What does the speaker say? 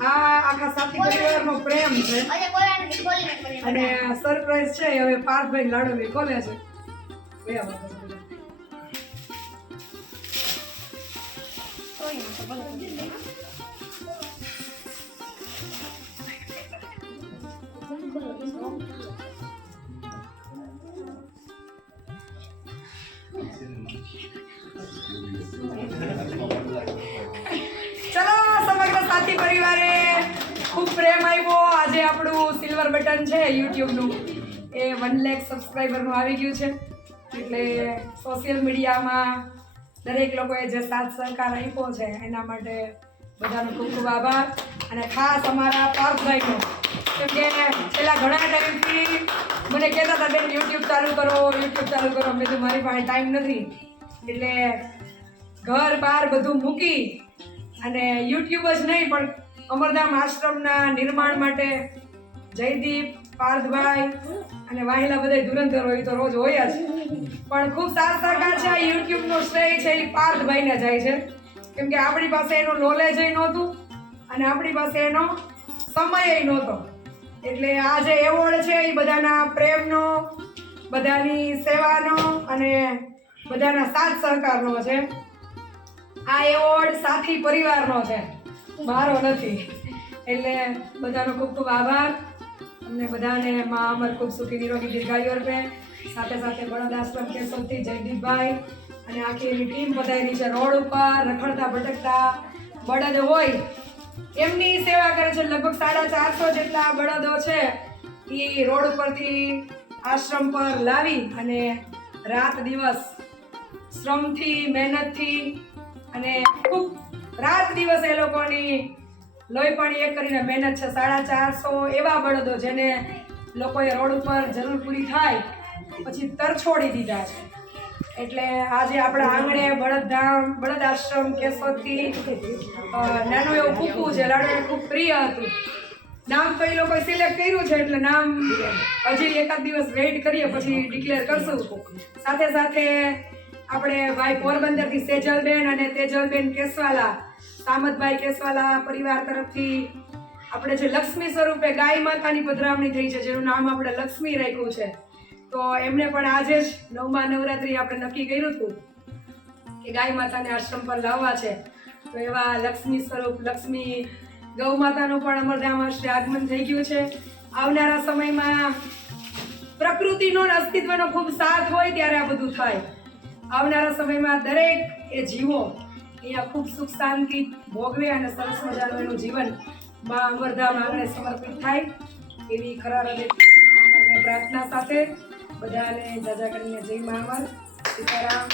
આ આખા સાથી પરિવારનો પ્રેમ છે અને સરપ્રાઈઝ છે હવે પાર્થભાઈ લાડુ ખોલે છે. ચલો સમગ્ર સાથી પરિવારે ખૂબ પ્રેમ આવ્યો. આજે આપણું સિલ્વર બટન છે YouTube નું એ 1 લાખ સબસ્ક્રાઇબર નું આવી ગયું છે. એટલે સોશિયલ મીડિયામાં દરેક લોકોએ જે સાથ સહકાર આપ્યો છે એના માટે બધાનો ખૂબ ખૂબ આભાર. અને ખાસ અમારા પાર્થભાઈનો, કેમ કે છેલ્લા ઘણા ટાઈમથી મને કહેતા હતા બેન યુટ્યુબ ચાલુ કરો. મેં કીધું મારી પાસે ટાઈમ નથી, એટલે ઘર બહાર બધું મૂકી અને યુટ્યુબ જ નહીં પણ અમરધામ આશ્રમના નિર્માણ માટે જયદીપ, પાર્થભાઈ અને વાહિલા બધા ધુરંધર હોય તો રોજ હોય જ, પણ ખૂબ સાથ સહકાર છે. આ યુટ્યુબનો શ્રેય છે એ પાર્થભાઈને જાય છે, કેમ કે આપણી પાસે એનું નોલેજ નહોતું અને આપણી પાસે એનો સમય નહોતો. એટલે આ જે એવોર્ડ છે એ બધાના પ્રેમનો, બધાની સેવાનો અને બધાના સાથ સહકારનો છે. આ એવોર્ડ સાથી પરિવારનો છે, મારો નથી. એટલે બધાનો ખૂબ ખૂબ આભાર. અમને બધાને મા અમર ખૂબ સુખી નિરોગી દીર્ઘાયુ આપે. સાથે સાથે બળદ આશ્રમ કેશોદથી જયદીપભાઈ અને આખી એની ટીમ બધાની છે. રોડ ઉપર રખડતા ભટકતા બળદ હોય એમની સેવા કરે છે. લગભગ 450 જેટલા બળદો છે એ રોડ ઉપરથી આશ્રમ પર લાવી અને રાત દિવસ શ્રમથી, મહેનતથી અને ખૂબ રાત દિવસ એ લોકોની લોહી પાણી એક કરીને મહેનત છે. 450 એવા બળદો જેને લોકોએ રોડ ઉપર જરૂર પૂરી થાય પછી તરછોડી દીધા છે. એટલે આજે આપણા આંગણે બળદ આશ્રમ કેશોદથી નાનું એવું કૂકું છે. લાડુને ખૂબ પ્રિય હતું. નામ તો એ લોકોએ સિલેક્ટ કર્યું છે, એટલે નામ હજી એકાદ દિવસ વેઇટ કરીએ પછી ડિક્લેર કરશું. સાથે સાથે આપણે ભાઈ પોરબંદરથી સેજલબેન અને તેજલબેન કેસવાલા, સામતભાઈ કેસવાલા પરિવાર તરફથી આપણે જે લક્ષ્મી સ્વરૂપે ગાય માતાની પધરામણી થઈ છે, જેનું નામ આપણે લક્ષ્મી રાખ્યું છે, તો એમણે પણ આજે જ 9મા નવરાત્રી આપણે નક્કી કર્યું હતું કે ગાય માતાને આશ્રમ પર લાવવા છે. તો એવા લક્ષ્મી સ્વરૂપ લક્ષ્મી ગૌ માતાનું પણ અમરધામ આશ્રય આગમન થઈ ગયું છે. આવનારા સમયમાં પ્રકૃતિનો અસ્તિત્વનો ખૂબ સાથ હોય ત્યારે આ બધું થાય. આવનારા સમયમાં દરેક એ જીવો અહીંયા ખૂબ સુખ શાંતિ ભોગવે અને સરસ મજાનું એનું જીવન માં અમરધામ આંગણે સમર્પિત થાય એવી ખરા હૃદયથી પ્રાર્થના સાથે બધાને જાજા કરીને જય મા અમર, સીતારામ.